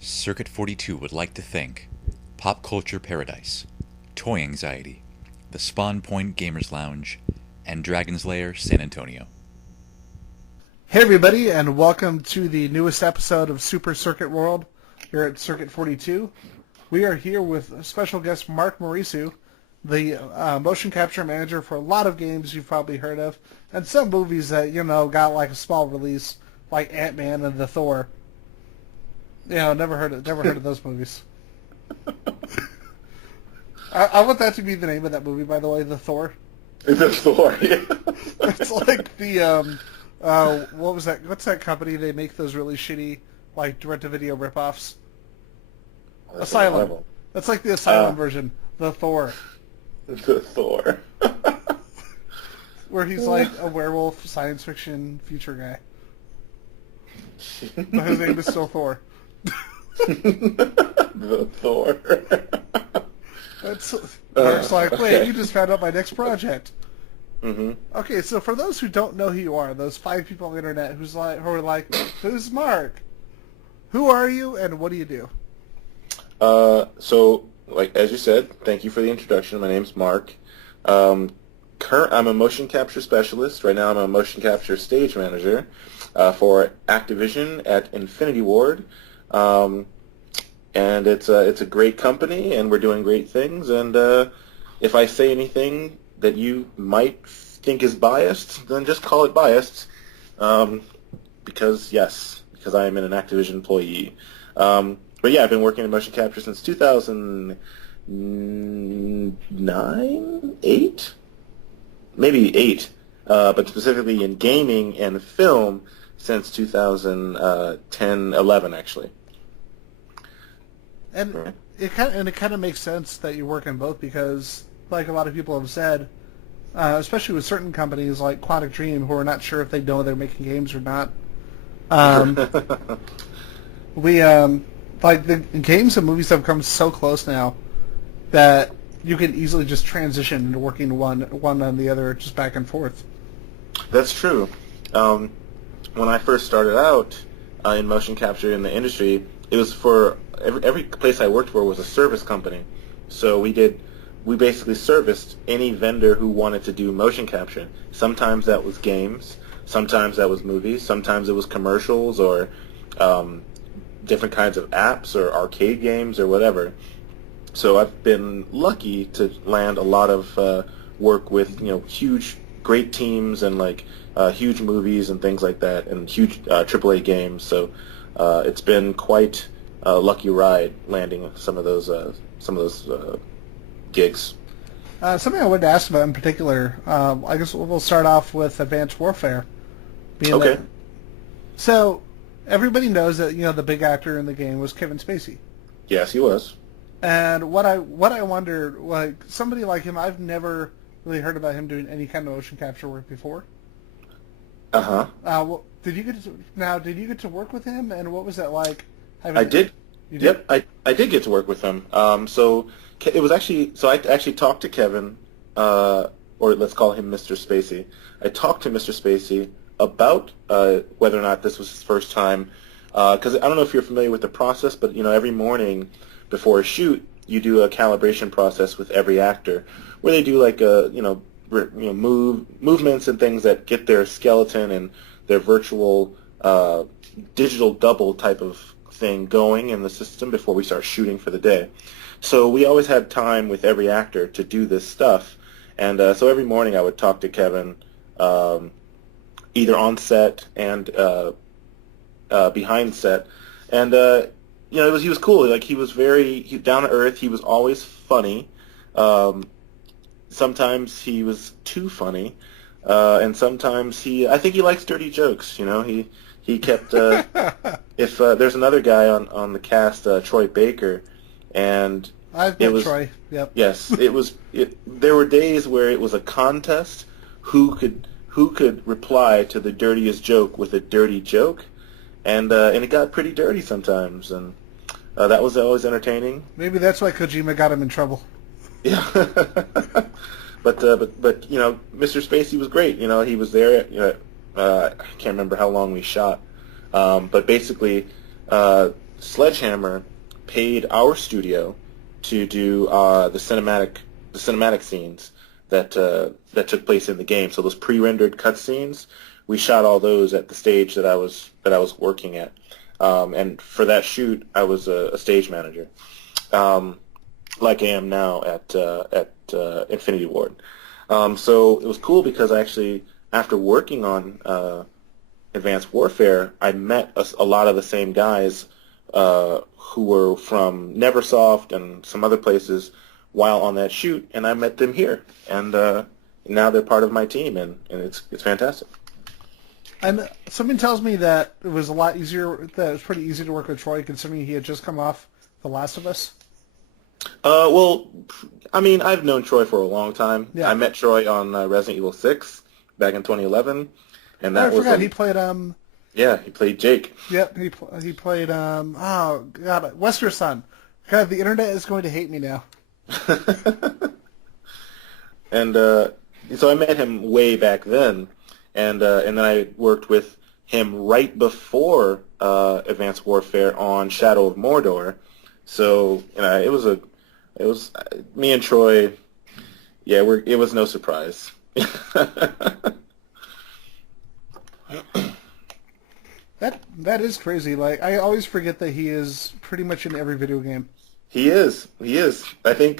Circuit 42 would like to thank Pop Culture Paradise, Toy Anxiety, the Spawn Point Gamers Lounge, and Dragon's Lair San Antonio. Hey everybody, and welcome to the newest episode of Super Circuit World here at Circuit 42. We are here with special guest Marc Morisseau, the motion capture manager for a lot of games you've probably heard of, and some movies that, got like a small release, like Ant-Man and the Thor. Never heard of those movies. I want that to be the name of that movie, by the way, the Thor. The Thor, yeah. It's like the what was that? What's that company? They make those really shitty, like direct-to-video ripoffs. Asylum. That's like the Asylum version. The Thor. The Thor. Where he's like a werewolf, science fiction future guy. But his name is still Thor. The Thor. It's like, wait, okay. you just found out my next project. Mm-hmm. Okay, so for those who don't know who you are, those 5 people on the internet who are like, who's Marc? Who are you, and what do you do? So, like as you said, thank you for the introduction. My name's Marc. I'm a motion capture specialist. Right now I'm a motion capture stage manager for Activision at Infinity Ward. And it's a great company, and we're doing great things. And if I say anything that you might think is biased, then just call it biased. Because I am an Activision employee. But yeah, I've been working in motion capture since 2009, 8? Maybe 8. But specifically in gaming and film since 2010, 11 actually. And Right. it kind of makes sense that you work in both because, like a lot of people have said, especially with certain companies like Quantic Dream, who are not sure if they know they're making games or not. We like the games and movies have come so close now that you can easily just transition into working one on the other, just back and forth. That's true. When I first started out in motion capture in the industry, it was for every place I worked for was a service company. So we basically serviced any vendor who wanted to do motion capture. Sometimes that was games, sometimes that was movies, sometimes it was commercials or different kinds of apps or arcade games or whatever. So I've been lucky to land a lot of work with huge, great teams and like huge movies and things like that, and huge AAA games. So it's been quite a lucky ride landing some of those gigs. Something I wanted to ask about in particular, I guess we'll start off with Advanced Warfare. Okay. So everybody knows that the big actor in the game was Kevin Spacey. Yes, he was. And what I wonder, like somebody like him, I've never really heard about him doing any kind of motion capture work before. Uh-huh. Well, did you get to work with him, and what was that like? I did. You did? Yep, I did get to work with him. So it was actually, so I actually talked to Kevin, or let's call him Mr. Spacey. I talked to Mr. Spacey about whether or not this was his first time, because I don't know if you're familiar with the process, but every morning before a shoot, you do a calibration process with every actor, where they do like movements and things that get their skeleton and their virtual digital double type of thing going in the system before we start shooting for the day. So we always had time with every actor to do this stuff, and so every morning I would talk to Kevin, either on set and behind set, and he was cool. Like he was very down to earth. He was always funny. Sometimes he was too funny, and sometimes I think he likes dirty jokes. He kept if there's another guy on the cast, Troy Baker, and I've met Troy. Yep. Yes, there were days where it was a contest who could reply to the dirtiest joke with a dirty joke, and it got pretty dirty sometimes, and that was always entertaining. Maybe that's why Kojima got him in trouble. Yeah. But Mr. Spacey was great. He was there. I can't remember how long we shot, but basically Sledgehammer paid our studio to do the cinematic scenes that took place in the game. So those pre-rendered cutscenes, we shot all those at the stage that I was working at. And for that shoot, I was a stage manager, like I am now at Infinity Ward. So it was cool because I actually, after working on Advanced Warfare, I met a lot of the same guys who were from Neversoft and some other places while on that shoot, and I met them here, and now they're part of my team, and it's fantastic. And something tells me that it was a lot easier, that it was pretty easy to work with Troy, considering he had just come off The Last of Us. Well, I mean, I've known Troy for a long time. Yeah. I met Troy on Resident Evil 6 back in 2011, and I that was forgot he played yeah, he played Jake. Yep, he played oh god, Wesker Son. God, the internet is going to hate me now. And so I met him way back then, and then I worked with him right before Advanced Warfare on Shadow of Mordor. So it was me and Troy. Yeah, it was no surprise. That is crazy. Like, I always forget that he is pretty much in every video game. He is. I think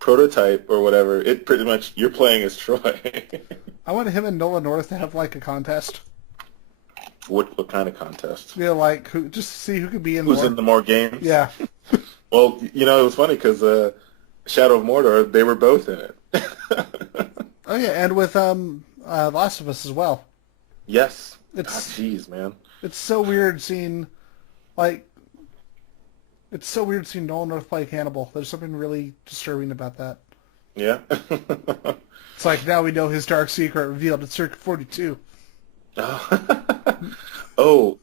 Prototype or whatever. It pretty much you're playing as Troy. I want him and Nolan North to have like a contest. What kind of contest? Yeah, like just to see who could be in Who's more. in the more games? Yeah. Well, it was funny because Shadow of Mordor, they were both in it. Oh yeah, and with Last of Us as well. Yes. It's jeez, man. It's so weird seeing Nolan North play Cannibal. There's something really disturbing about that. Yeah. It's like now we know his dark secret revealed at Circuit 42. Oh,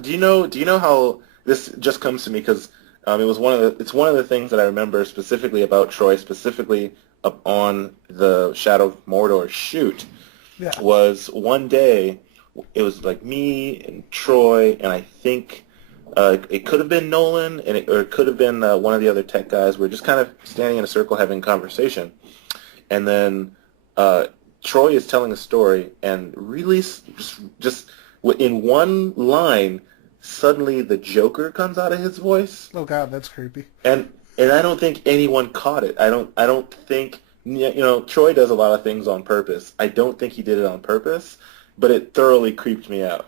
do you know how this just comes to me because it's one of the things that I remember specifically about Troy, specifically up on the Shadow of Mordor shoot. Yeah. Was one day it was like me and Troy and I think it could have been Nolan or it could have been one of the other tech guys. We're just kind of standing in a circle having a conversation, and then Troy is telling a story, and really just in one line, suddenly the Joker comes out of his voice. Oh God, that's creepy. And I don't think anyone caught it. I don't think Troy does a lot of things on purpose. I don't think he did it on purpose, but it thoroughly creeped me out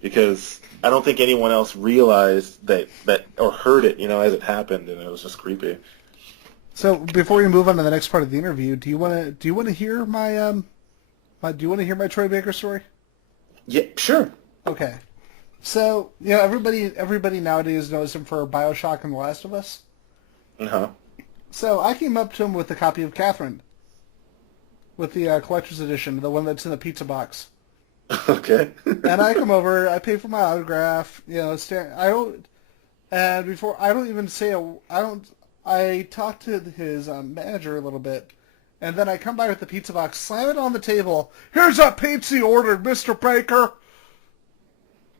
because I don't think anyone else realized that or heard it, as it happened, and it was just creepy. So before we move on to the next part of the interview, do you want to hear my Troy Baker story? Yeah, sure. Okay. So, everybody nowadays knows him for BioShock and The Last of Us. Uh-huh. So I came up to him with a copy of Catherine, with the collector's edition, the one that's in the pizza box. Okay. And I come over, I pay for my autograph, I talk to his manager a little bit, and then I come by with the pizza box, slam it on the table. Here's a pizza you ordered, Mr. Baker.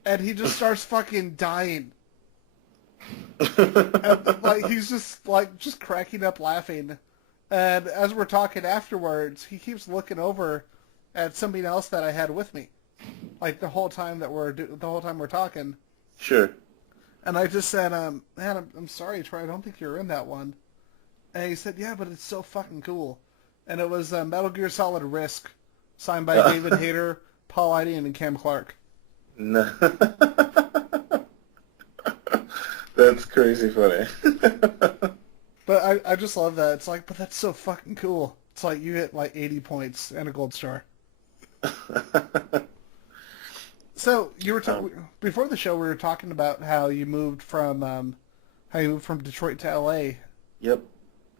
And he just starts fucking dying. And, he's just cracking up laughing. And as we're talking afterwards, he keeps looking over at something else that I had with me, like the whole time we're talking. Sure. And I just said, man, I'm sorry, Troy, I don't think you're in that one. And he said, yeah, but it's so fucking cool. And it was Metal Gear Solid Risk, signed by David Hayter, Paul Idian, and Cam Clark. No. That's crazy funny. But I just love that. It's like, but that's so fucking cool. It's like you hit 80 points and a gold star. So you were before the show. We were talking about how you moved from Detroit to L.A. Yep.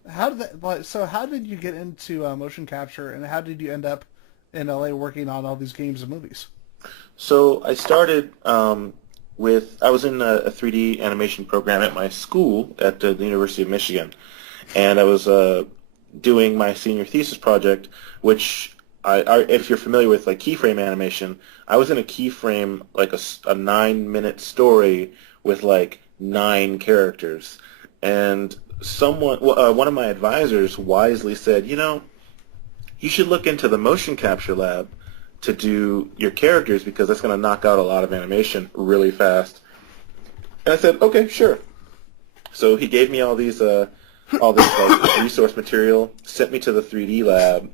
How did you get into motion capture, and how did you end up in L.A. working on all these games and movies? So I started I was in a 3D animation program at my school at the University of Michigan, and I was doing my senior thesis project, which if you're familiar with like keyframe animation, I was in a keyframe like a 9-minute story with like 9 characters, and one of my advisors wisely said, you should look into the motion capture lab to do your characters because that's going to knock out a lot of animation really fast. And I said, okay, sure. So he gave me all this like resource material, sent me to the 3D lab,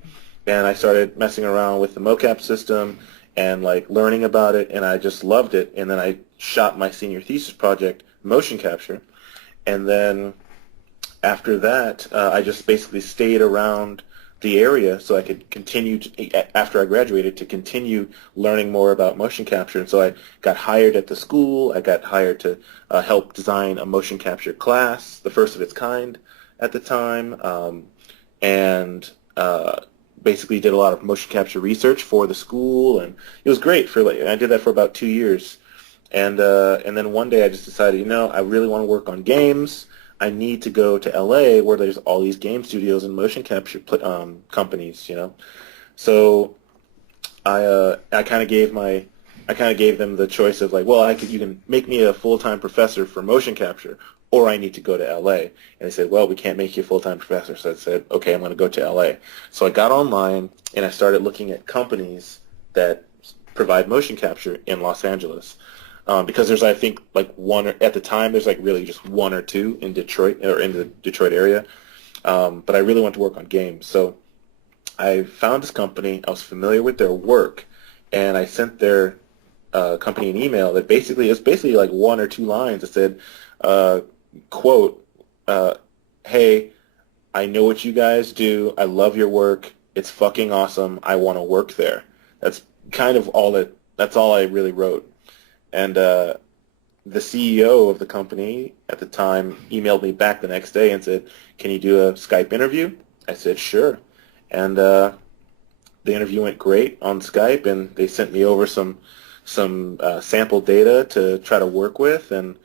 and I started messing around with the mocap system and like learning about it, and I just loved it. And then I shot my senior thesis project, motion capture, and then after that, I just basically stayed around the area so I could continue after I graduated to continue learning more about motion capture. And so I got hired at the school. I got hired to help design a motion capture class, the first of its kind at the time, and basically did a lot of motion capture research for the school, and it was great. I did that for about 2 years, and then one day I just decided, I really want to work on games. I need to go to LA where there's all these game studios and motion capture companies, So I kind of gave them the choice of like, well, you can make me a full-time professor for motion capture, or I need to go to LA. And they said, well, we can't make you a full-time professor. So I said, okay, I'm going to go to LA. So I got online and I started looking at companies that provide motion capture in Los Angeles. Because there's, I think, like at the time, there's like really just 1 or 2 in Detroit or in the Detroit area. But I really want to work on games. So I found this company. I was familiar with their work, and I sent their company an email that it's basically like 1 or 2 lines that said, quote, hey, I know what you guys do. I love your work. It's fucking awesome. I want to work there. That's kind of that's all I really wrote. And the CEO of the company at the time emailed me back the next day and said, can you do a Skype interview? I said, sure. And the interview went great on Skype, and they sent me over some sample data to try to work with. And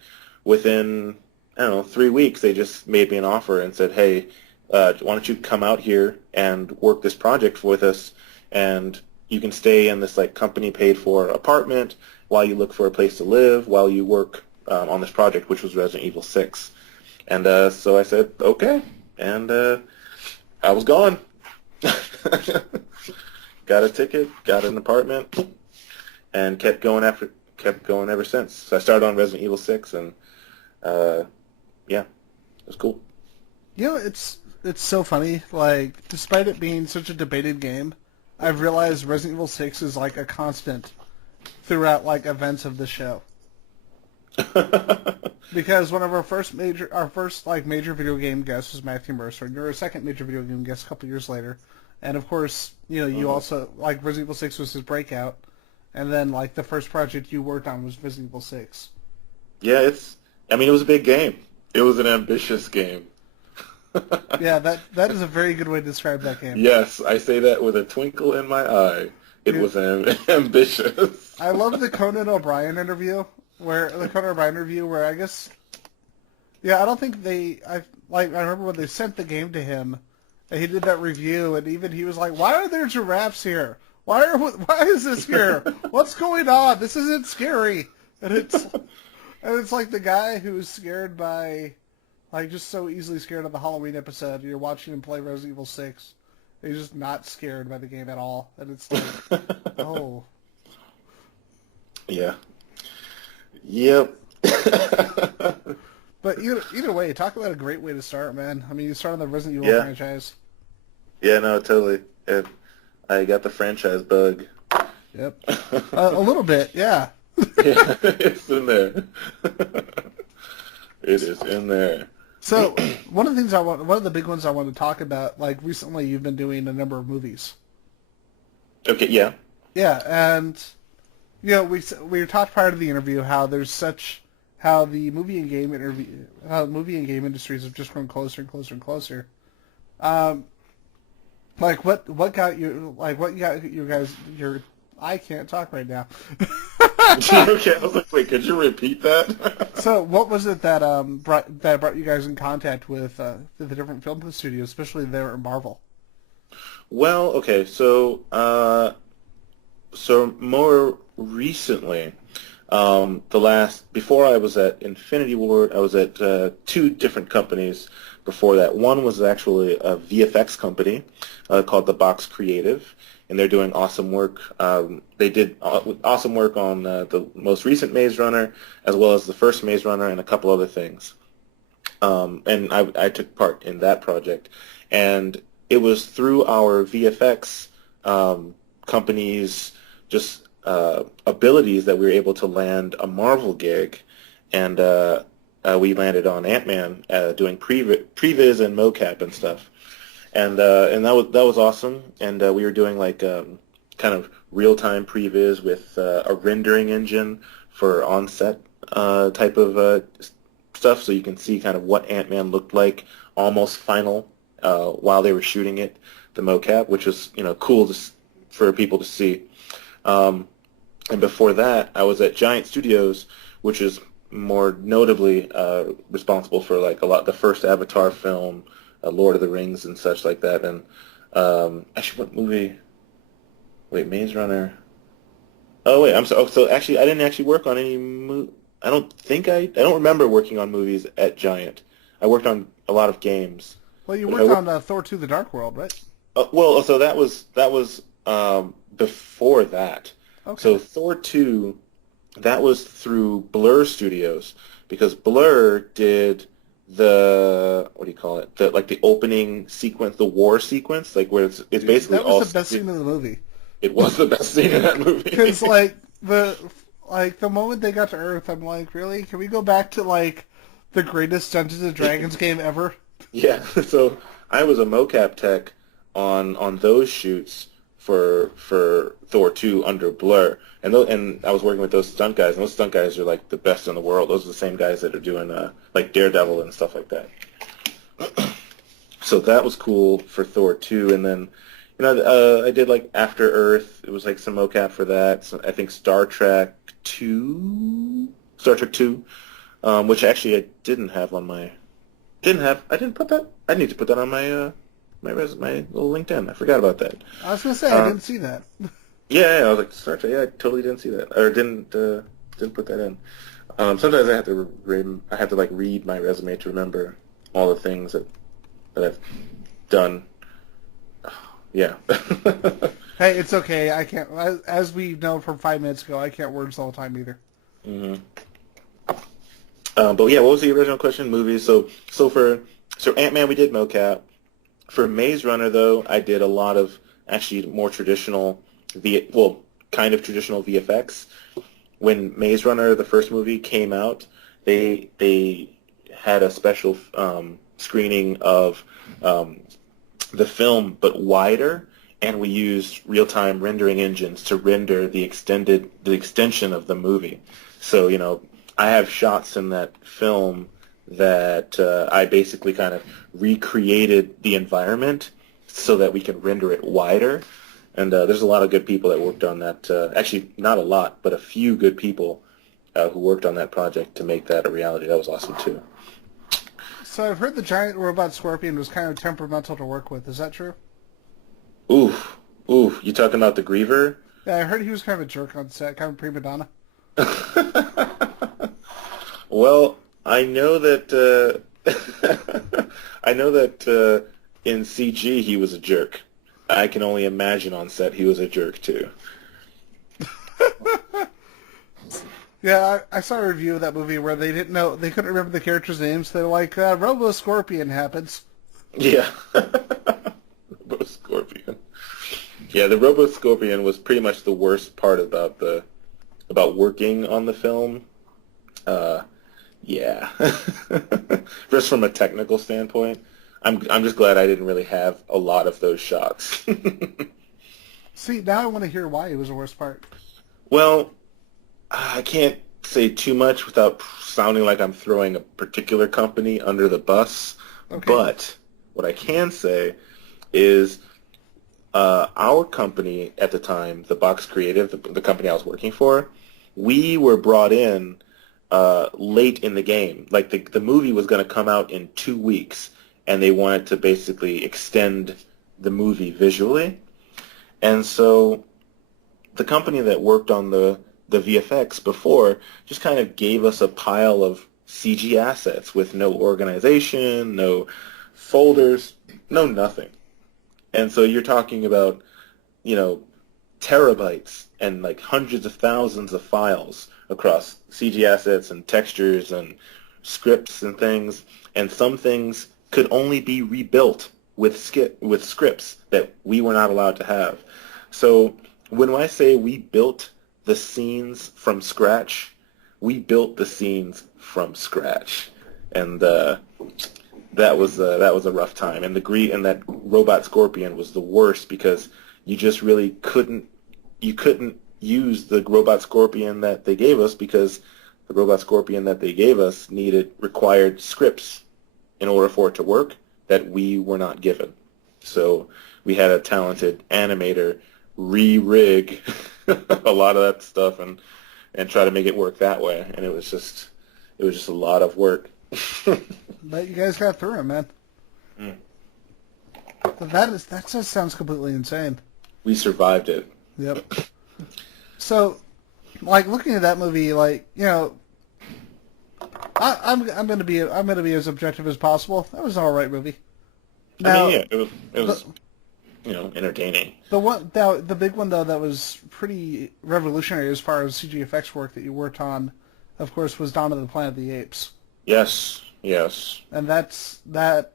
within, 3 weeks, they just made me an offer and said, hey, why don't you come out here and work this project with us, and you can stay in this like company paid for apartment while you look for a place to live, while you work on this project, which was Resident Evil 6. And so I said, okay, and I was gone. Got a ticket, got an apartment, and kept going ever since. So I started on Resident Evil 6, and yeah, it was cool. It's so funny. Like, despite it being such a debated game, I've realized Resident Evil 6 is like a constant throughout like events of the show. Because one of our first major video game guests was Matthew Mercer, and you're a second major video game guest a couple years later. And of course, you also like Resident Evil 6 was his breakout, and then like the first project you worked on was Resident Evil 6. Yeah, it was a big game. It was an ambitious game. Yeah, that is a very good way to describe that game. Yes, I say that with a twinkle in my eye. It was ambitious. I love the Conan O'Brien interview where I guess, I don't think I remember when they sent the game to him, and he did that review, and even he was like, "Why are there giraffes here? Why is this here? What's going on? This isn't scary." And it's like the guy who's scared by, like, just so easily scared of the Halloween episode. You're watching him play Resident Evil 6. He's just not scared by the game at all, and it's like, oh. Yeah. Yep. But either way, talk about a great way to start, man. I mean, you start on the Resident Evil franchise. Yeah, no, totally. I got the franchise bug. Yep. A little bit, yeah. Yeah, it's in there. It is in there. So one of the big ones I want to talk about, like recently, you've been doing a number of movies. Okay, yeah. Yeah, and we talked prior to the interview how the movie and game industries have just grown closer and closer and closer. Like what got you guys I can't talk right now. Okay, I was like, wait, could you repeat that? So, what was it that brought you guys in contact with the different film studios, especially there at Marvel? Well, okay, so more recently, before I was at Infinity Ward, I was at two different companies before that. One was actually a VFX company called The Box Creative, and they're doing awesome work. They did awesome work on the most recent Maze Runner, as well as the first Maze Runner and a couple other things. And I took part in that project. And it was through our VFX company's just abilities that we were able to land a Marvel gig, and we landed on Ant-Man doing previs and mocap and stuff, and that was awesome. And we were doing like kind of real-time previs with a rendering engine for on-set type of stuff, so you can see kind of what Ant-Man looked like almost final while they were shooting it, the mocap, which was cool for people to see. And before that, I was at Giant Studios, which is more notably responsible for like the first Avatar film, Lord of the Rings, and such like that. And actually, what movie? Wait, Maze Runner. Oh wait, I'm sorry. Oh, so actually, I didn't actually work on any. I don't remember working on movies at Giant. I worked on a lot of games. Well, you worked on Thor 2: The Dark World, right? Well, so that was before that. Okay. So Thor 2, that was through Blur Studios, because Blur did what do you call it? The opening sequence, the war sequence, like where it's basically that was the best scene of the movie. It was the best scene in that movie. Because the moment they got to Earth, I'm like, really? Can we go back to like the greatest Dungeons and Dragons game ever? Yeah. So I was a mocap tech on those shoots for Thor 2 under Blur, and I was working with those stunt guys, and those stunt guys are like the best in the world. Those are the same guys that are doing like Daredevil and stuff like that. So that was cool for Thor 2, and then I did like After Earth. It was like some mocap for that. So I think Star Trek 2, which actually I didn't have on my. I didn't put that. I need to put that on my my little LinkedIn. I forgot about that. I was gonna say I didn't see that. Yeah, I was like, Star Trek. Yeah, I totally didn't see that, or didn't put that in. Sometimes I have to like read my resume to remember all the things that I've done. Yeah. Hey, it's okay. I can't. As we know from 5 minutes ago, I can't words all the time either. Mm-hmm. But yeah, what was the original question? Movies. So Ant-Man, we did mocap. For Maze Runner, though, I did a lot of actually more traditional, kind of traditional VFX. When Maze Runner, the first movie, came out, they had a special screening of the film, but wider, and we used real-time rendering engines to render the extension of the movie. So, I have shots in that film that I basically kind of recreated the environment so that we can render it wider. And there's a lot of good people that worked on that. Actually, not a lot, but a few good people who worked on that project to make that a reality. That was awesome, too. So I've heard the giant robot scorpion was kind of temperamental to work with. Is that true? Oof. You talking about the Griever? Yeah, I heard he was kind of a jerk on set, kind of prima donna. Well, I know that in CG he was a jerk. I can only imagine on set he was a jerk too. Yeah, I saw a review of that movie where they couldn't remember the characters' names. They're like, Robo Scorpion happens. Yeah. Robo Scorpion. Yeah, the Robo Scorpion was pretty much the worst part about working on the film. Yeah. Just from a technical standpoint, I'm just glad I didn't really have a lot of those shots. See, now I want to hear why it was the worst part. Well, I can't say too much without sounding like I'm throwing a particular company under the bus. Okay. But what I can say is our company at the time, the Box Creative, the company I was working for, we were brought in late in the game. Like the movie was going to come out in 2 weeks, and they wanted to basically extend the movie visually. And so the company that worked on the VFX before just kind of gave us a pile of CG assets with no organization, no folders, no nothing. And so you're talking about, you know, terabytes and like hundreds of thousands of files across CG assets and textures and scripts and things. And some things could only be rebuilt with scripts that we were not allowed to have. So when I say we built the scenes from scratch, we built the scenes from scratch, and that was a rough time. And that robot scorpion was the worst because you just really couldn't use the robot scorpion that they gave us because the robot scorpion that they gave us required scripts in order for it to work that we were not given. So we had a talented animator re-rig a lot of that stuff and try to make it work that way, and it was just a lot of work. But you guys got through it, man. Mm. But that just sounds completely insane. We survived it. Yep. So, like, looking at that movie, like, you know, I'm gonna be as objective as possible. That was an all right movie. Now, I mean, yeah, it was entertaining. The big one though that was pretty revolutionary as far as CG effects work that you worked on, of course, was Dawn of the Planet of the Apes. Yes. And that.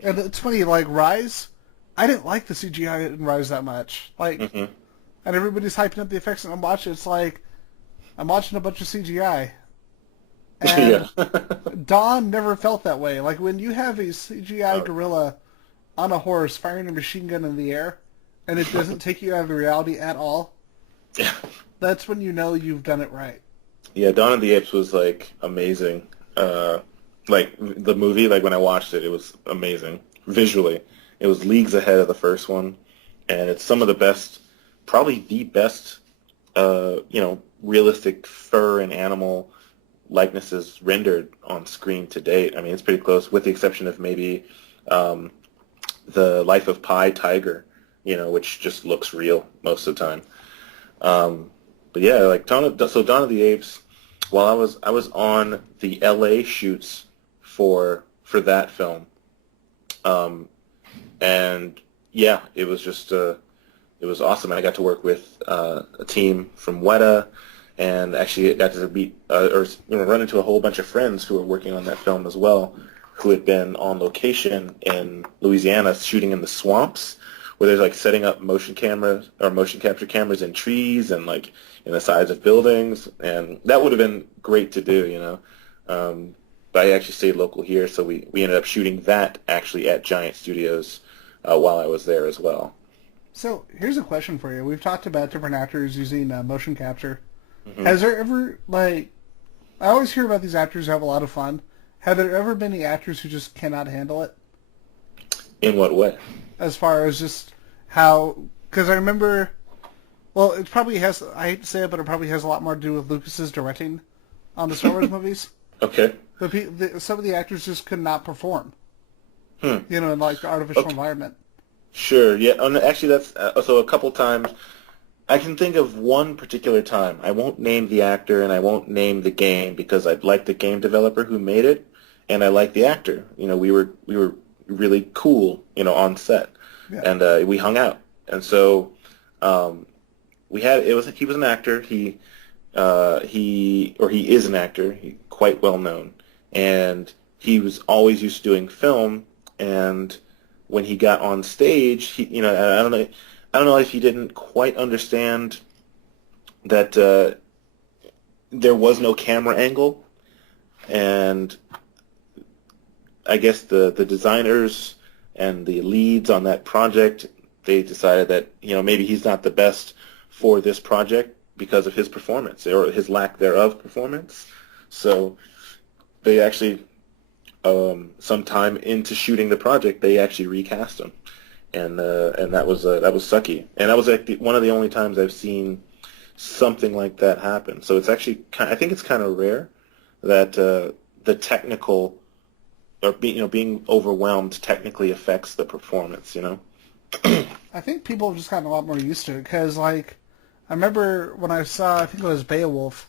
And it's funny, like Rise, I didn't like the CGI in Rise that much. Like, and everybody's hyping up the effects, and I'm watching. It's like I'm watching a bunch of CGI. And Dawn never felt that way. Like when you have a CGI gorilla on a horse firing a machine gun in the air, and it doesn't take you out of the reality at all. Yeah. That's when you know you've done it right. Yeah, Dawn of the Apes was like amazing. Like the movie, like when I watched it, it was amazing visually. It was leagues ahead of the first one, and it's some of the best, probably the best, realistic fur and animal likenesses rendered on screen to date. I mean, it's pretty close, with the exception of maybe the Life of Pi tiger, which just looks real most of the time. But yeah, like Dawn of the Apes. While I was on the LA shoots for that film, and yeah, it was just it was awesome. I got to work with a team from Weta, and actually got to meet run into a whole bunch of friends who were working on that film as well, who had been on location in Louisiana shooting in the swamps, where there's like setting up motion capture cameras in trees and like in the sides of buildings, and that would have been great to do, but I actually stayed local here, so we ended up shooting that actually at Giant Studios while I was there as well. So here's a question for you. We've talked about different actors using motion capture. Mm-hmm. Has there ever, I always hear about these actors who have a lot of fun. Have there ever been any actors who just cannot handle it? In what way? As far as just how, because I remember, well, it probably has, I hate to say it, but it probably has a lot more to do with Lucas's directing on the Star Wars movies. Okay. But some of the actors just could not perform, in like the artificial environment. Sure, yeah. Actually, that's so a couple times. I can think of one particular time. I won't name the actor and I won't name the game because I like the game developer who made it, and I like the actor. We were really cool, on set, and we hung out. And so he was an actor. He is an actor. He's quite well known, and he was always used to doing film. And when he got on stage, I don't know if he didn't quite understand that there was no camera angle, and I guess the designers and the leads on that project, they decided that maybe he's not the best for this project because of his performance or his lack thereof performance. So they actually, sometime into shooting the project, they actually recast him. And that was sucky, and that was like one of the only times I've seen something like that happen. So it's actually I think it's kind of rare that the technical or being overwhelmed technically affects the performance. I think people have just gotten a lot more used to it because, like, I remember when I saw, I think it was Beowulf,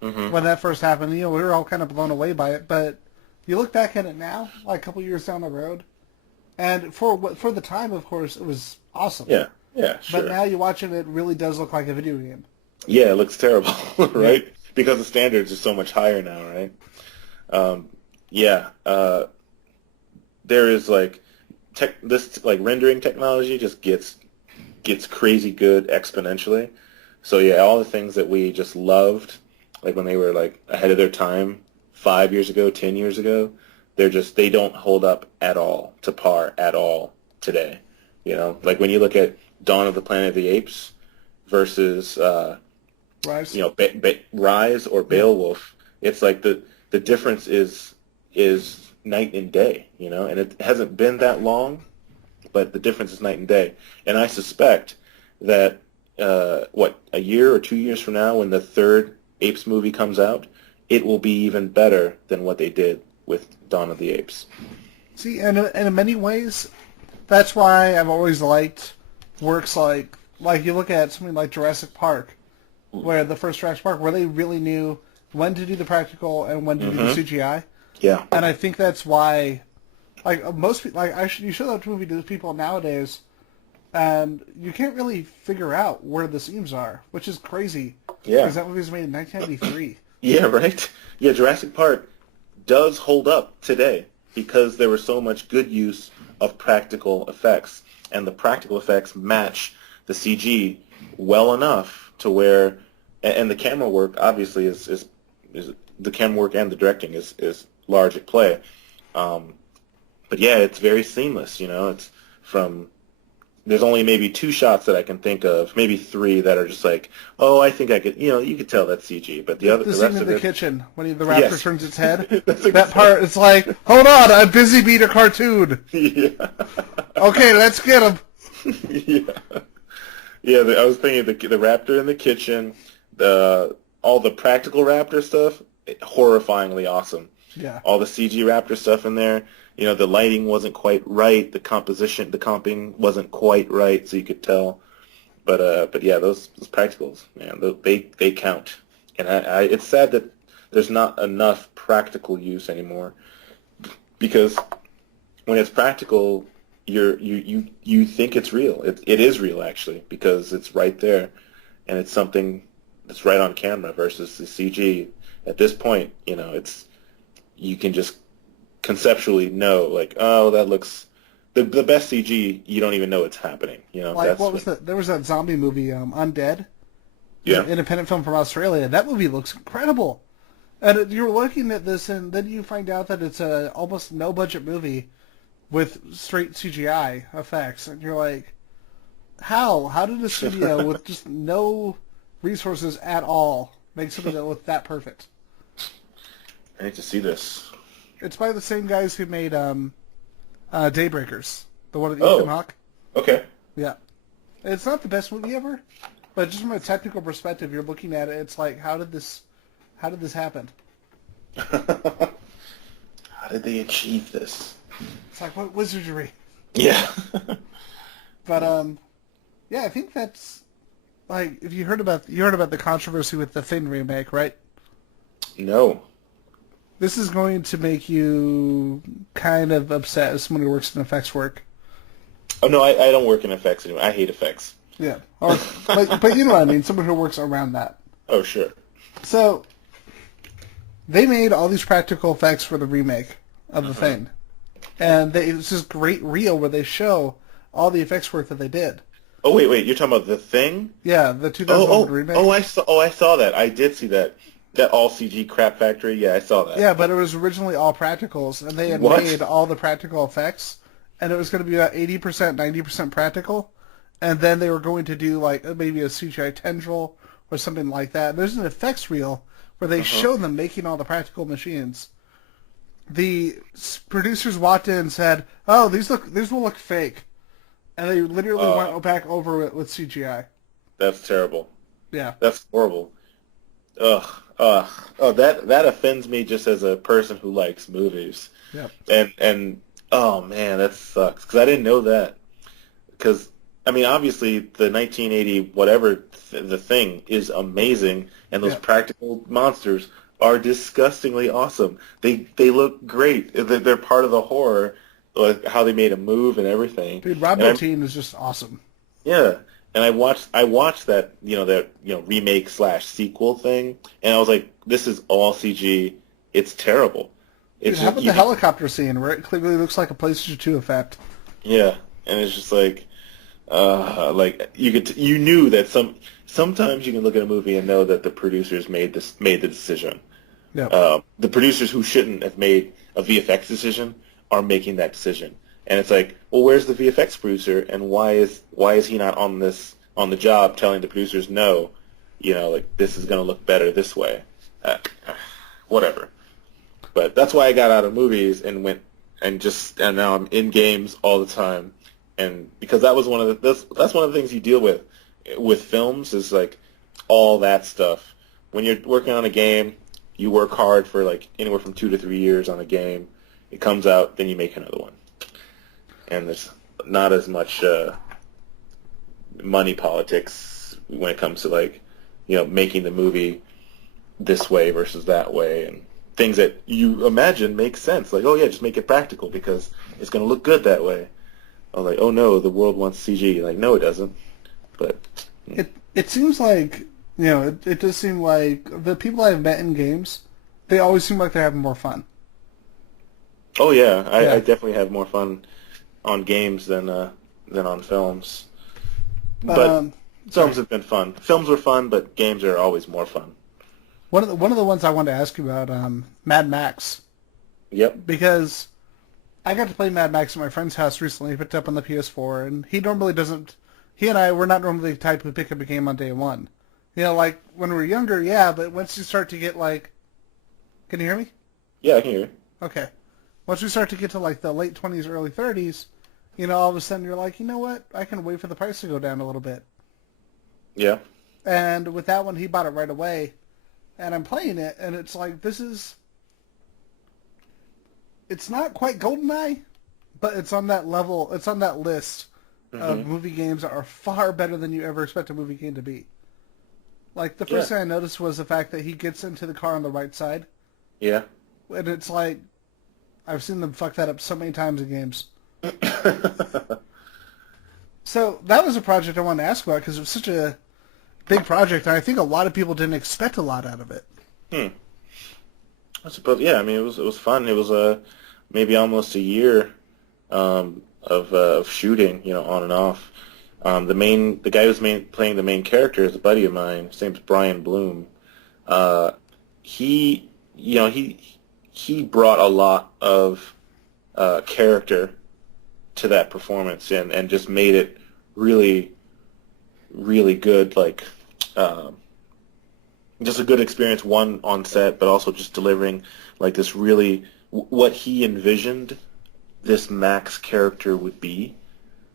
when that first happened. We were all kind of blown away by it. But you look back at it now, like a couple years down the road, and for the time, of course, it was awesome. Yeah, yeah, sure. But now you watch it, it really does look like a video game. Yeah, it looks terrible, right? Yeah. Because the standards are so much higher now, right? There is this rendering technology just gets crazy good exponentially. So yeah, all the things that we just loved, like when they were like ahead of their time 5 years ago, 10 years ago, they don't hold up at all to par at all today. Like when you look at Dawn of the Planet of the Apes versus Rise. Rise or Beowulf, it's like the difference is night and day, and it hasn't been that long, but the difference is night and day. And I suspect that a year or 2 years from now, when the third Apes movie comes out, it will be even better than what they did with Dawn of the Apes. See, and in many ways, that's why I've always liked works like you look at something like Jurassic Park, where the first Jurassic Park, where they really knew when to do the practical and when to do the CGI. Yeah. And I think that's why, most people, you show that movie to people nowadays, and you can't really figure out where the seams are, which is crazy. Yeah. Because that movie was made in 1993. Yeah, right? Yeah, Jurassic Park does hold up today because there was so much good use of practical effects, and the practical effects match the CG well enough to where, and the camera work obviously is the camera work and the directing is large at play. But yeah, it's very seamless, it's there's only maybe 2 shots that I can think of, maybe 3 that are just like, oh, I think I could, you could tell that's CG, but the scene rest in of the it, kitchen when the raptor turns its head, exactly. That part, it's like, hold on, I'm busy being a cartoon. Yeah. Okay, let's get him. Yeah. Yeah, I was thinking the raptor in the kitchen, all the practical raptor stuff, horrifyingly awesome. Yeah. All the CG raptor stuff in there, the lighting wasn't quite right, the comping wasn't quite right, so you could tell. But yeah, those practicals, man, they count. And it's sad that there's not enough practical use anymore, because when it's practical, you think it's real. It is real, actually, because it's right there, and it's something that's right on camera versus the CG. At this point, you can just conceptually know, like, oh, that looks the best CG. You don't even know it's happening. Like, what was that? There was that zombie movie, Undead. Yeah. An independent film from Australia. That movie looks incredible. And you're looking at this, and then you find out that it's a almost no budget movie with straight CGI effects, and you're like, how did a studio with just no resources at all make something that looked that perfect? I need to see this. It's by the same guys who made Daybreakers, the one with Ethan Hawke. Okay. Yeah. It's not the best movie ever, but just from a technical perspective, you're looking at it, it's like, how did this happen? How did they achieve this? It's like, what wizardry? Yeah. But yeah, I think that's like, if you heard about the controversy with the Thing remake, right? No. This is going to make you kind of upset as someone who works in effects work. Oh no, I don't work in effects anymore. I hate effects. Yeah, but you know what I mean. Someone who works around that. Oh sure. So they made all these practical effects for the remake of the Thing, and it's this great reel where they show all the effects work that they did. Oh wait, you're talking about the Thing? Yeah, the 2001 remake. I saw that. I did see that. That all CG crap factory. Yeah, I saw that. Yeah, but it was originally all practicals, and they had made all the practical effects, and it was going to be about 80%, 90% practical, and then they were going to do like maybe a CGI tendril or something like that. And there's an effects reel where they show them making all the practical machines. The producers walked in and said, "Oh, these will look fake," and they literally went back over it with CGI. That's terrible. Yeah, that's horrible. Ugh. That offends me just as a person who likes movies. Yep. And oh man, that sucks because I didn't know that. Because I mean, obviously the 1980 whatever the thing is amazing, and those Yep. practical monsters are disgustingly awesome. They look great. They're part of the horror, like how they made a move and everything. Dude, Rob And I Bottin is just awesome. Yeah, and I watched that remake slash sequel thing, and I was like, this is all CG. It's terrible. Dude, It's how about the helicopter scene where it clearly looks like a PlayStation 2 effect? yeah, and it's just like you knew that sometimes you can look at a movie and know that the producers made the decision. Yep. The producers who shouldn't have made a VFX decision are making that decision. And it's like, well, where's the VFX producer, and why is he not on the job telling the producers no, like this is going to look better this way, whatever. But that's why I got out of movies and went and now I'm in games all the time, and because that was that's one of the things you deal with films is like all that stuff. When you're working on a game, you work hard for like anywhere from 2 to 3 years on a game. It comes out, then you make another one. And there's not as much money politics when it comes to like, making the movie this way versus that way, and things that you imagine make sense. Like, oh yeah, just make it practical because it's going to look good that way. I'm like, oh no, the world wants CG. Like, no, it doesn't. But it seems like, it does seem like the people I've met in games, they always seem like they're having more fun. oh yeah, I Yeah. definitely have more fun on games than on films. But films have been fun. Films were fun, but games are always more fun. One of the ones I wanted to ask you about, Mad Max, Yep. because I got to play Mad Max at my friend's house recently. He picked it up on the PS4, and he normally doesn't. He and I were not normally the type who pick up a game on day one. Like when we were younger, yeah, but once you start to get like, can you hear me? Yeah, I can hear you. Okay. Once we start to get to like the late 20s, early 30s, all of a sudden you're like, you know what? I can wait for the price to go down a little bit. Yeah. And with that one, he bought it right away. And I'm playing it, and it's like, it's not quite GoldenEye, but it's on that level, it's on that list of movie games that are far better than you ever expect a movie game to be. Like, the first thing I noticed was the fact that he gets into the car on the right side. Yeah. And it's like, I've seen them fuck that up so many times in games. So that was a project I wanted to ask about because it was such a big project, and I think a lot of people didn't expect a lot out of it. I suppose, yeah. I mean, it was fun. It was maybe almost a year of shooting, on and off. The guy who's playing the main character is a buddy of mine. His name's Brian Bloom. He brought a lot of character to that performance and just made it really, really good. Like, just a good experience, one on set, but also just delivering like this really what he envisioned this Max character would be.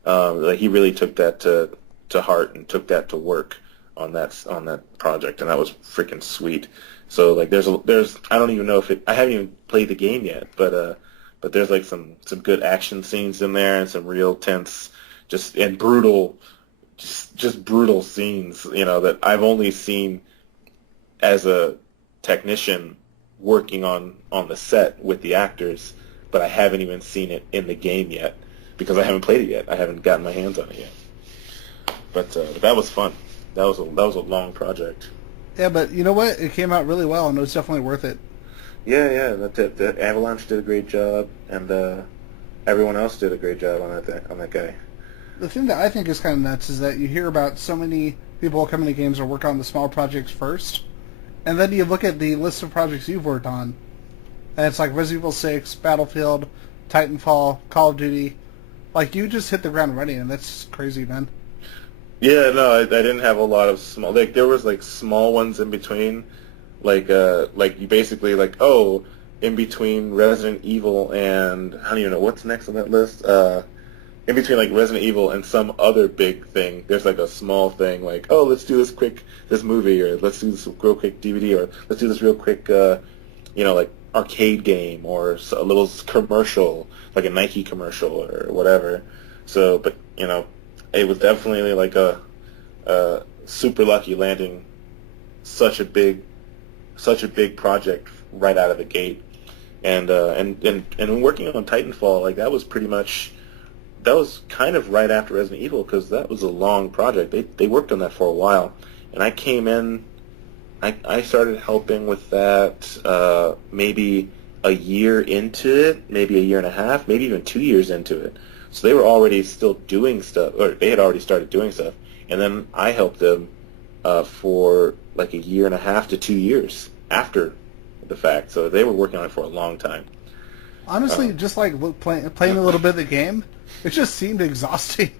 Like he really took that to heart and took that to work on that project, and that was freaking sweet. So like there's I don't even know if I haven't even played the game yet, but there's like some good action scenes in there and some real tense and brutal just brutal scenes, that I've only seen as a technician working on the set with the actors, but I haven't even seen it in the game yet because I haven't played it yet. I haven't gotten my hands on it yet. But that was fun. That was a long project. Yeah, but you know what? It came out really well, and it was definitely worth it. Yeah. The Avalanche did a great job, and everyone else did a great job on that guy. The thing that I think is kind of nuts is that you hear about so many people coming to games or work on the small projects first, and then you look at the list of projects you've worked on, and it's like Resident Evil 6, Battlefield, Titanfall, Call of Duty. Like, you just hit the ground running, and that's crazy, man. Yeah, no, I didn't have a lot of small. Like there was like small ones in between, like you basically in between Resident Evil and I don't even know what's next on that list. In between like Resident Evil and some other big thing, there's like a small thing like, oh, let's do this movie, or let's do this real quick DVD, or let's do this real quick, arcade game or a little commercial, like a Nike commercial or whatever. So, but it was definitely like a super lucky landing such a big project right out of the gate. And working on Titanfall, like that was kind of right after Resident Evil, because that was a long project. They worked on that for a while, and I came in. I started helping with that maybe a year into it, maybe a year and a half, maybe even 2 years into it. So they were already still doing stuff, or they had already started doing stuff, and then I helped them for like a year and a half to 2 years after the fact. So they were working on it for a long time. Honestly, just like playing a little bit of the game, it just seemed exhausting.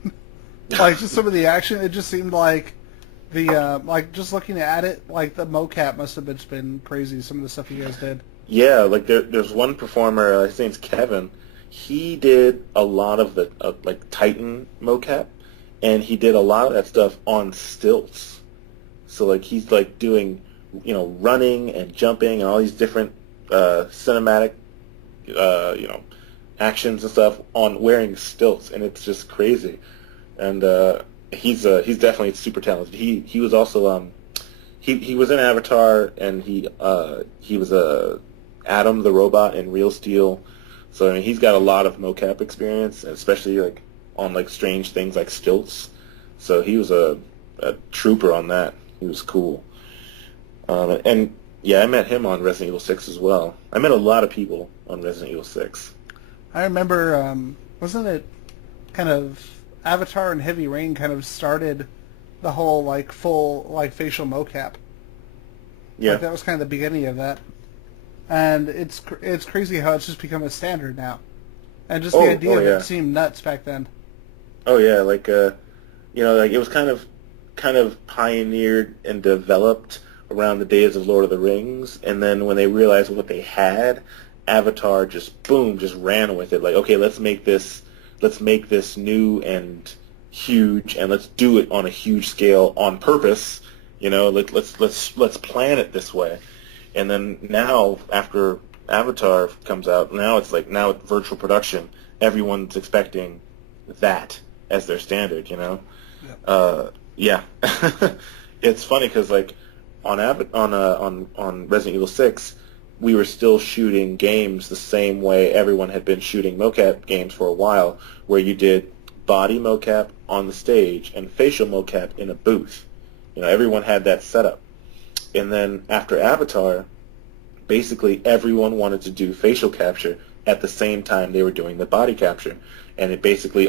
Like just some of the action, it just seemed like the like just looking at it, like the mocap must have just been crazy. Some of the stuff you guys did. Yeah, like there's one performer, his name's Kevin. He did a lot of the like Titan mocap, and he did a lot of that stuff on stilts. So like he's like doing, running and jumping and all these different cinematic, actions and stuff on wearing stilts, and it's just crazy. And he's definitely super talented. He was also he was in Avatar, and he was Adam the robot in Real Steel. So I mean, he's got a lot of mocap experience, especially like on like strange things like stilts. So he was a trooper on that. He was cool. And yeah, I met him on Resident Evil 6 as well. I met a lot of people on Resident Evil 6. I remember, wasn't it kind of Avatar and Heavy Rain kind of started the whole like full like facial mocap? Yeah, like, that was kind of the beginning of that. And it's crazy how it's just become a standard now, and just the idea of it seemed nuts back then. Oh yeah, like like it was kind of pioneered and developed around the days of Lord of the Rings, and then when they realized what they had, Avatar just ran with it. Like, okay, let's make this new and huge, and let's do it on a huge scale on purpose. Let's plan it this way. And then now, after Avatar comes out, now it's virtual production. Everyone's expecting that as their standard, Yeah. It's funny because like on Resident Evil 6, we were still shooting games the same way everyone had been shooting mocap games for a while, where you did body mocap on the stage and facial mocap in a booth. Everyone had that setup. And then after Avatar, basically everyone wanted to do facial capture at the same time they were doing the body capture, and it basically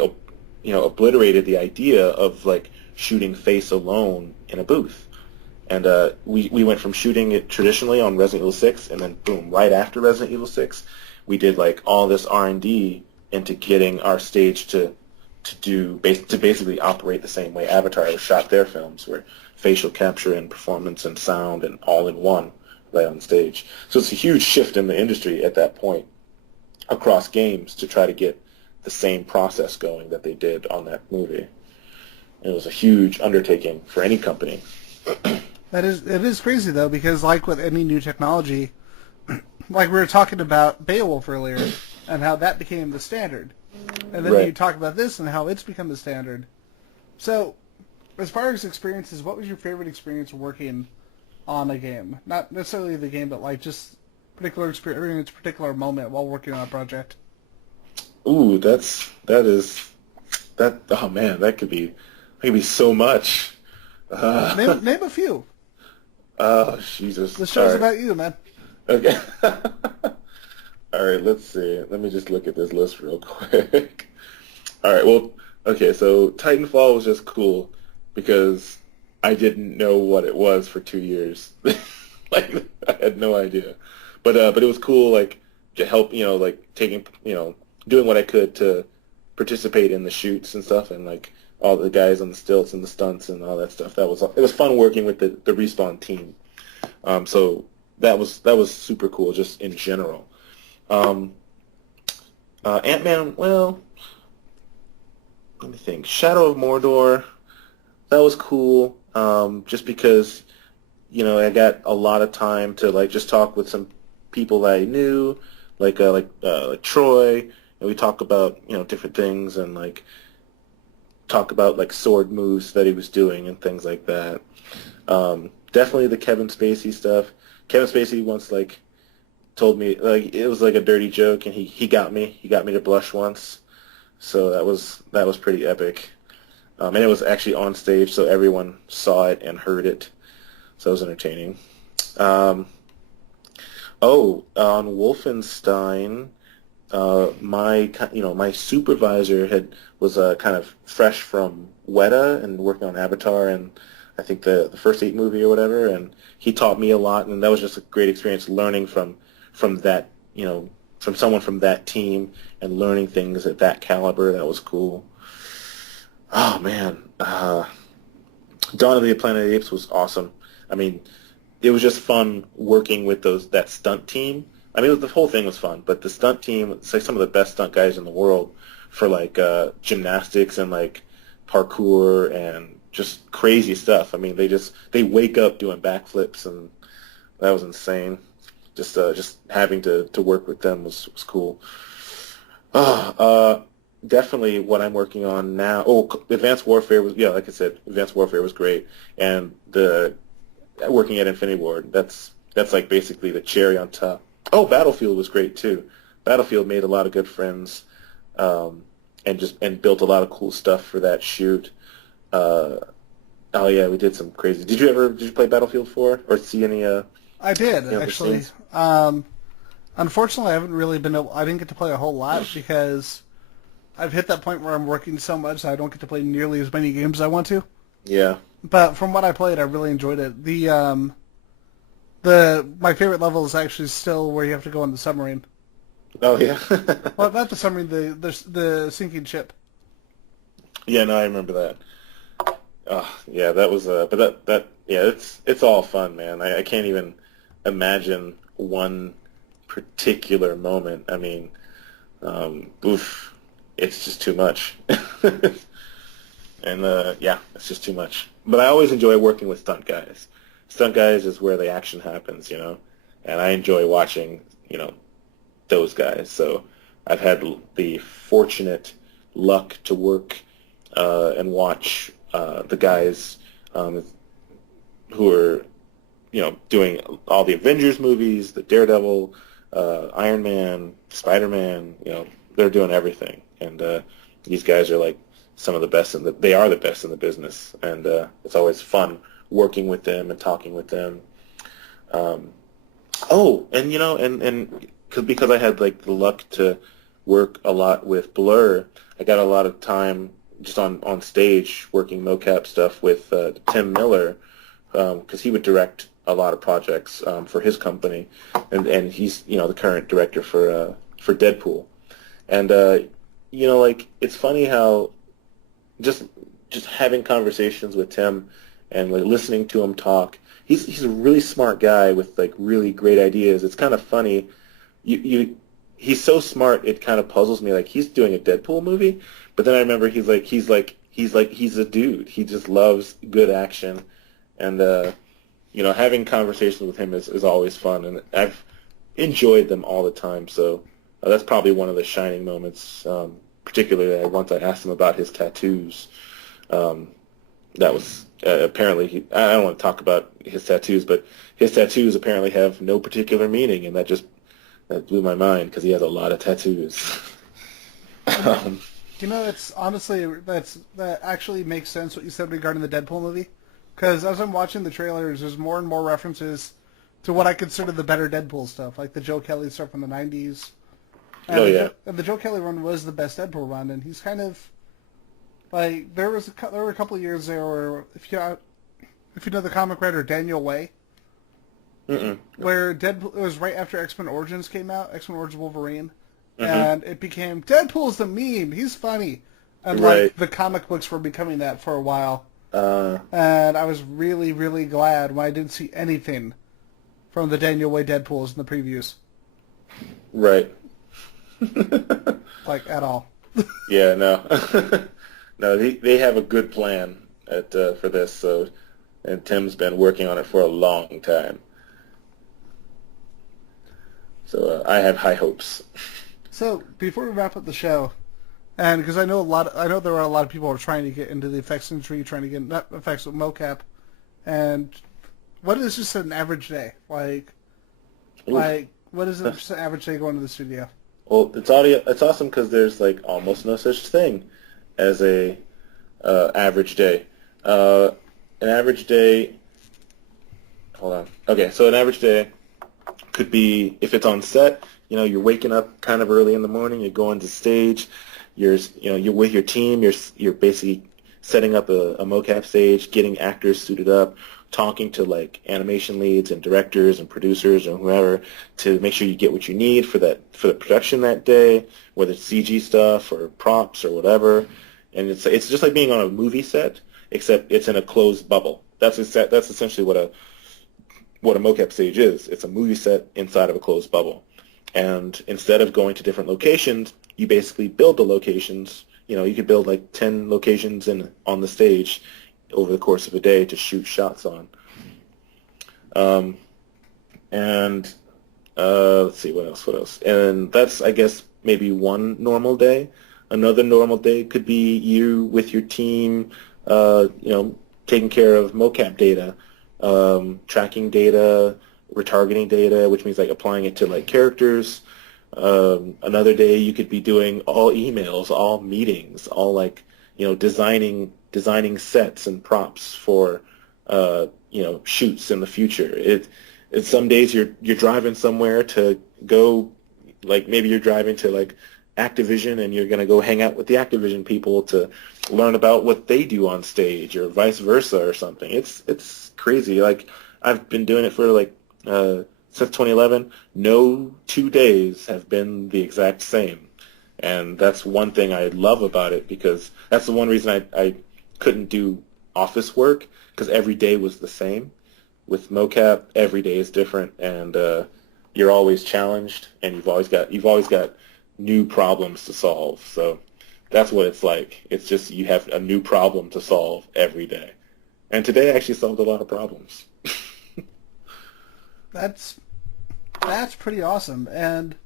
obliterated the idea of like shooting face alone in a booth. And we went from shooting it traditionally on Resident Evil 6, and then boom, right after Resident Evil 6, we did like all this R&D into getting our stage to basically operate the same way Avatar was shot their films, where facial capture and performance and sound and all in one right on stage. So it's a huge shift in the industry at that point across games to try to get the same process going that they did on that movie. It was a huge undertaking for any company. It is crazy though, because like with any new technology, like we were talking about Beowulf earlier and how that became the standard. And then you talk about this and how it's become the standard. So, as far as experiences, what was your favorite experience working on a game? Not necessarily the game, but like just particular experience, particular moment while working on a project. Ooh, oh man, that could be so much. Name a few. Oh, Jesus. The show's about you, man. Okay. All right, let's see. Let me just look at this list real quick. All right, well, okay, so Titanfall was just cool because I didn't know what it was for 2 years. Like, I had no idea. But it was cool, like, to help, like, taking, doing what I could to participate in the shoots and stuff, and, like, all the guys on the stilts and the stunts and all that stuff. It was fun working with the Respawn team. So that was super cool, just in general. Ant-Man, well, let me think. Shadow of Mordor, that was cool, just because, I got a lot of time to, like, just talk with some people that I knew, like Troy, and we talk about different things and like talk about like sword moves that he was doing and things like that. Definitely the Kevin Spacey stuff. Kevin Spacey once like told me like it was like a dirty joke, and he got me. He got me to blush once, so that was pretty epic. And it was actually on stage, so everyone saw it and heard it. So it was entertaining. Um, on Wolfenstein, my supervisor was kind of fresh from Weta and working on Avatar and I think the first 8 movie or whatever, and he taught me a lot, and that was just a great experience learning from that from someone from that team and learning things at that caliber. That was cool. Oh man, Dawn of the Planet of the Apes was awesome. I mean, it was just fun working with that stunt team. I mean, the whole thing was fun, but the stunt team, it's like some of the best stunt guys in the world for like gymnastics and like parkour and just crazy stuff. I mean, they wake up doing backflips, and that was insane. Just having to work with them was cool. Definitely what I'm working on now. Oh, Advanced Warfare was, yeah, like I said, Advanced Warfare was great, and the working at Infinity Ward, that's like basically the cherry on top. Oh, Battlefield was great too. Battlefield made a lot of good friends, and built a lot of cool stuff for that shoot. Oh yeah, we did some crazy. Did you play Battlefield 4 or see any? I did other actually. scenes? Unfortunately, I haven't really been. I didn't get to play a whole lot because I've hit that point where I'm working so much that I don't get to play nearly as many games as I want to. Yeah. But from what I played, I really enjoyed it. My favorite level is actually still where you have to go on the submarine. Oh yeah. Well, not the submarine, the sinking ship. Yeah, no, I remember that. Yeah, that was but that yeah, it's all fun, man. I can't even imagine one particular moment. I mean, oof, it's just too much. And yeah, it's just too much. But I always enjoy working with stunt guys. Stunt guys is where the action happens, and I enjoy watching, those guys. So I've had the fortunate luck to work and watch the guys who are, doing all the Avengers movies, the Daredevil, Iron Man, Spider-Man. They're doing everything, and these guys are like some of the best they are the best in the business, and it's always fun working with them and talking with them. And because I had like the luck to work a lot with Blur, I got a lot of time just on stage working mocap stuff with Tim Miller, because he would direct a lot of projects for his company, and he's the current director for Deadpool, and like it's funny how just having conversations with Tim and like listening to him talk. He's a really smart guy with like really great ideas. It's kind of funny. He's so smart. It kind of puzzles me. Like he's doing a Deadpool movie, but then I remember he's a dude. He just loves good action, and having conversations with him is always fun, and I've enjoyed them all the time. So that's probably one of the shining moments. Particularly once I asked him about his tattoos. That was apparently I don't want to talk about his tattoos, but his tattoos apparently have no particular meaning, and that blew my mind because he has a lot of tattoos. It's honestly that actually makes sense what you said regarding the Deadpool movie, because as I'm watching the trailers, there's more and more references to what I consider the better Deadpool stuff, like the Joe Kelly stuff from the '90s. And the Joe Kelly run was the best Deadpool run, and he's kind of like there were a couple of years there where if you know the comic writer Daniel Way, where Deadpool, it was right after X-Men Origins came out, X-Men Origins Wolverine, and it became Deadpool's the meme, he's funny, and like the comic books were becoming that for a while, and I was really really glad when I didn't see anything from the Daniel Way Deadpools in the previews. Right. Like at all. Yeah, no. No, they have a good plan for this, so, and Tim's been working on it for a long time. So I have high hopes. So before we wrap up the show, and because I know there are a lot of people who are trying to get into the effects industry, trying to get into effects with mocap, and what is just an average day like? Oof. What is just an average day going to the studio? Well, it's awesome because there's like almost no such thing as a average day. An average day. Hold on. Okay, so an average day could be if it's on set. You're waking up kind of early in the morning. You're going to stage. You're with your team. You're basically setting up a mocap stage, getting actors suited up, talking to like animation leads and directors and producers and whoever to make sure you get what you need for the production that day, whether it's CG stuff or props or whatever. And it's just like being on a movie set, except it's in a closed bubble. That's essentially what a mocap stage is. It's a movie set inside of a closed bubble. And instead of going to different locations, you basically build the locations. You could build like 10 locations on the stage over the course of a day to shoot shots on. And let's see, what else? And that's, I guess, maybe one normal day. Another normal day could be you with your team, taking care of mocap data, tracking data, retargeting data, which means like applying it to like characters. Another day you could be doing all emails, all meetings, all like designing sets and props for shoots in the future. It's some days you're driving somewhere to go, like maybe you're driving to like Activision and you're gonna go hang out with the Activision people to learn about what they do on stage or vice versa or something. It's crazy. Like I've been doing it for like since 2011. No 2 days have been the exact same. And that's one thing I love about it, because that's the one reason I couldn't do office work, because every day was the same. With mocap, every day is different, and you're always challenged, and you've always got new problems to solve. So that's what it's like. It's just you have a new problem to solve every day. And today I actually solved a lot of problems. That's pretty awesome. And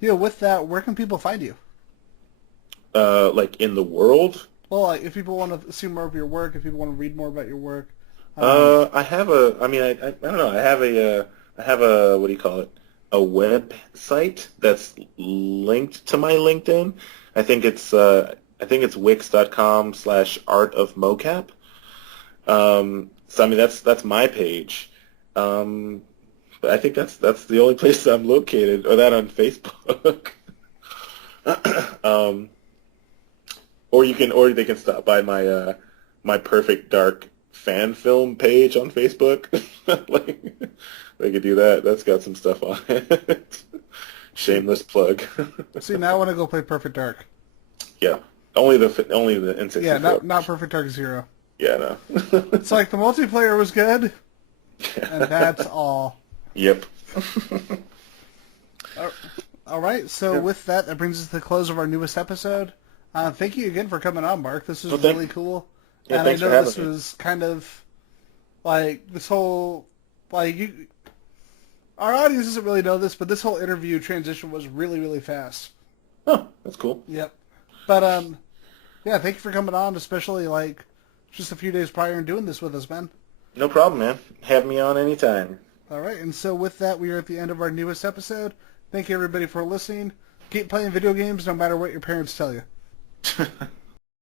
with that, where can people find you? Like in the world? Well, like if people want to see more of your work, if people want to read more about your work. I have a. I mean, I don't know. I have a. What do you call it? A website that's linked to my LinkedIn. I think it's wix.com/artofmocap. So I mean that's my page. But I think that's the only place I'm located, or that on Facebook. Or they can stop by my Perfect Dark fan film page on Facebook. Like, they could do that. That's got some stuff on it. Shameless plug. See, now I want to go play Perfect Dark. Yeah, only the N64. Yeah, not Perfect Dark Zero. Yeah, no. It's like the multiplayer was good, and that's all. Yep. All right, so with that brings us to the close of our newest episode. Thank you again for coming on, Mark. This was really cool. Yeah, and thanks I know for having this me. was kind of like this whole our audience doesn't really know this, but this whole interview transition was really, really fast. Oh, that's cool. Yep. But yeah, thank you for coming on, especially like just a few days prior and doing this with us, man. No problem, man. Have me on anytime. All right, and so with that, we are at the end of our newest episode. Thank you, everybody, for listening. Keep playing video games no matter what your parents tell you.